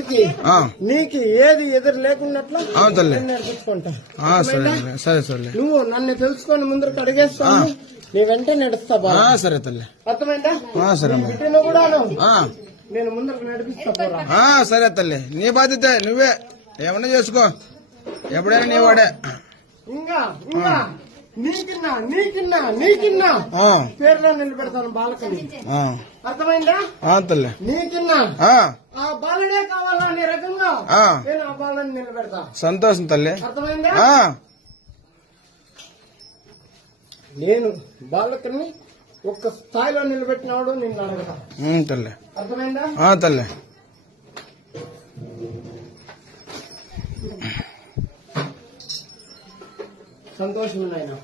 ఇప్పటికి నీకు ఏది ఎదురు లేకున్నట్లు నేర్పించుకుంటా. సరే సరే. నువ్వు నన్ను తెలుసుకొని ముందరకు అడిగేస్తాను, నీ వెంట నడుస్తా. సరే తల్లి, అర్థమైందా? సరే బిడ్డను కూడా నేను ముందరకు నడిపిస్తా. సరే తల్లి, నీ బాధ్యత నువ్వే ఏమన్నా చేసుకో, ఎప్పుడైనా నీ వాడే. ఇంకా ఇంకా నీకిన్నా నీకిన్నా నీకిన్నా పేరులో నిలబెడతాను బాలకని. అర్థమైందా తల్లి? నీకిన్నా ఆ బాలుడే కావాలా అనే రకంగా నేను ఆ బాలని నిలబెడతా. సంతోషం తల్లి. అర్థమైందా? నేను బాలకని ఒక్క స్థాయిలో నిలబెట్టినాడు నిన్ను అడగతా తల్లి. అర్థమైందా? తల్లి. సంతోషం నాయన.